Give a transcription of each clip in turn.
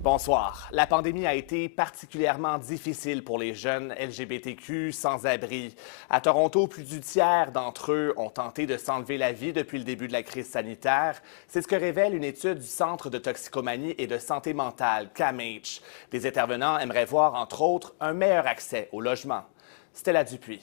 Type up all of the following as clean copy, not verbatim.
Bonsoir. La pandémie a été particulièrement difficile pour les jeunes LGBTQ sans-abri. À Toronto, plus du tiers d'entre eux ont tenté de s'enlever la vie depuis le début de la crise sanitaire. C'est ce que révèle une étude du Centre de toxicomanie et de santé mentale, CAMH. Des intervenants aimeraient voir, entre autres, un meilleur accès au logement. Stella Dupuis.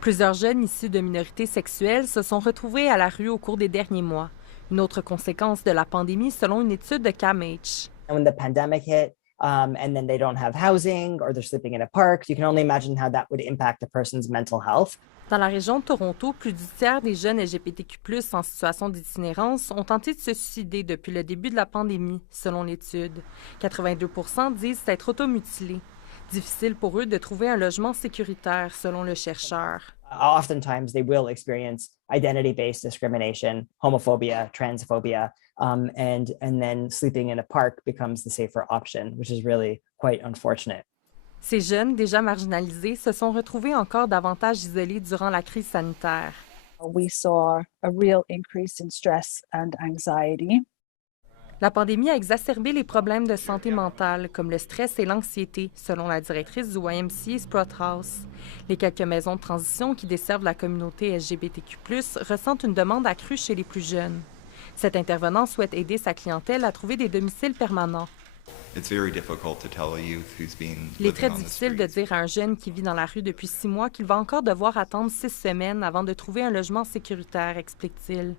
Plusieurs jeunes issus de minorités sexuelles se sont retrouvés à la rue au cours des derniers mois. Une autre conséquence de la pandémie, selon une étude de CAMH. When the pandemic hit, and then they don't have housing or they're sleeping in a park, you can only imagine how that would impact a person's mental health. Dans la région de Toronto, plus du tiers des jeunes LGBTQ+, en situation d'itinérance ont tenté de se suicider depuis le début de la pandémie, selon l'étude. 82 % disent être automutilés. Difficile pour eux de trouver un logement sécuritaire, selon le chercheur. Oftentimes, they will experience identity-based discrimination, homophobia, transphobia, and then sleeping in a park becomes the safer option, which is really quite unfortunate. Ces jeunes, déjà marginalisés, se sont retrouvés encore davantage isolés durant la crise sanitaire. We saw a real increase in stress and anxiety. La pandémie a exacerbé les problèmes de santé mentale, comme le stress et l'anxiété, selon la directrice du YMCA Sprout House. Les quelques maisons de transition qui desservent la communauté LGBTQ+, ressentent une demande accrue chez les plus jeunes. Cet intervenant souhaite aider sa clientèle à trouver des domiciles permanents. Il est très difficile de dire à un jeune qui vit dans la rue depuis 6 mois qu'il va encore devoir attendre 6 semaines avant de trouver un logement sécuritaire, explique-t-il.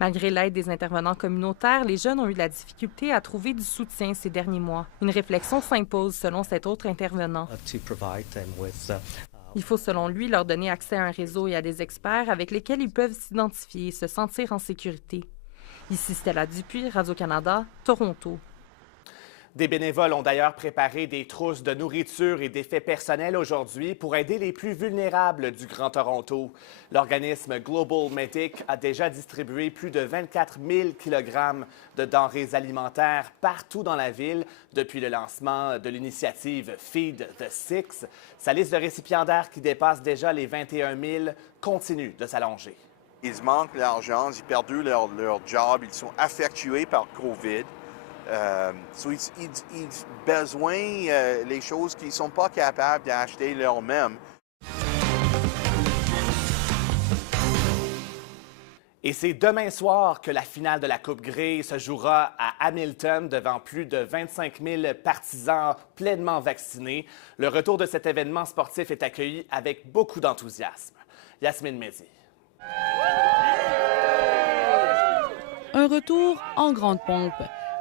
Malgré l'aide des intervenants communautaires, les jeunes ont eu de la difficulté à trouver du soutien ces derniers mois. Une réflexion s'impose selon cet autre intervenant. Il faut, selon lui, leur donner accès à un réseau et à des experts avec lesquels ils peuvent s'identifier et se sentir en sécurité. Ici Stella Dupuis, Radio-Canada, Toronto. Des bénévoles ont d'ailleurs préparé des trousses de nourriture et d'effets personnels aujourd'hui pour aider les plus vulnérables du Grand Toronto. L'organisme Global Medic a déjà distribué plus de 24 000 kg de denrées alimentaires partout dans la ville depuis le lancement de l'initiative Feed the Six. Sa liste de récipiendaires qui dépasse déjà les 21 000 continue de s'allonger. Ils manquent l'argent, ils ont perdu leur job, ils sont affectués par COVID. Ils ont besoin des choses qu'ils ne sont pas capables d'acheter eux-mêmes. Et c'est demain soir que la finale de la Coupe Grey se jouera à Hamilton devant plus de 25 000 partisans pleinement vaccinés. Le retour de cet événement sportif est accueilli avec beaucoup d'enthousiasme. Yasmine Mehdi. Un retour en grande pompe.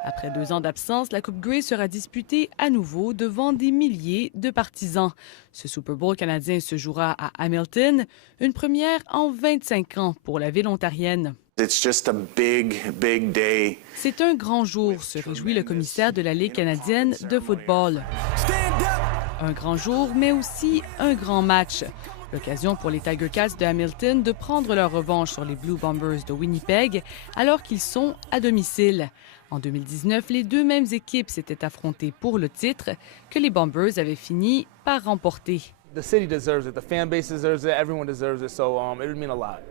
Après 2 ans d'absence, la Coupe Grey sera disputée à nouveau devant des milliers de partisans. Ce Super Bowl canadien se jouera à Hamilton, une première en 25 ans pour la ville ontarienne. C'est un grand jour, se réjouit le commissaire de la Ligue canadienne de football. Un grand jour, mais aussi un grand match. L'occasion pour les Tiger Cats de Hamilton de prendre leur revanche sur les Blue Bombers de Winnipeg alors qu'ils sont à domicile. En 2019, les deux mêmes équipes s'étaient affrontées pour le titre que les Bombers avaient fini par remporter. The city deserves it, the fan base deserves it, everyone deserves it, so it would mean a lot.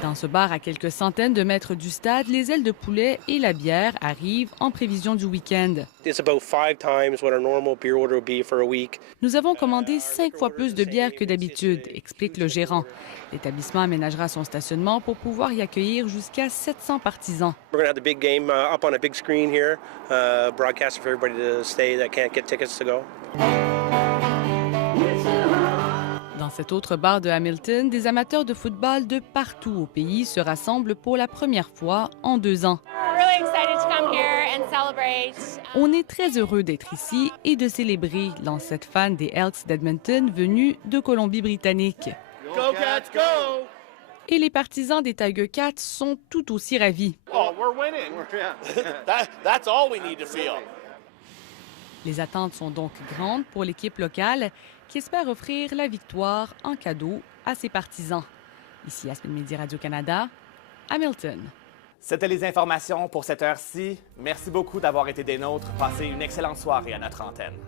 Dans ce bar à quelques centaines de mètres du stade, les ailes de poulet et la bière arrivent en prévision du week-end. Nous avons commandé 5 fois plus de bière que d'habitude, explique le gérant. L'établissement aménagera son stationnement pour pouvoir y accueillir jusqu'à 700 partisans. Dans cet autre bar de Hamilton, des amateurs de football de partout au pays se rassemblent pour la première fois en 2 ans. On est très heureux d'être ici et de célébrer, lance cette fan des Elks d'Edmonton venus de Colombie-Britannique. Go Cats, go! Et les partisans des Tiger Cats sont tout aussi ravis. Oh, we're winning. That's all we need to feel. Les attentes sont donc grandes pour l'équipe locale qui espère offrir la victoire en cadeau à ses partisans. Ici Yasmine Mehdi, Radio-Canada, Hamilton. C'était les informations pour cette heure-ci. Merci beaucoup d'avoir été des nôtres. Passez une excellente soirée à notre antenne.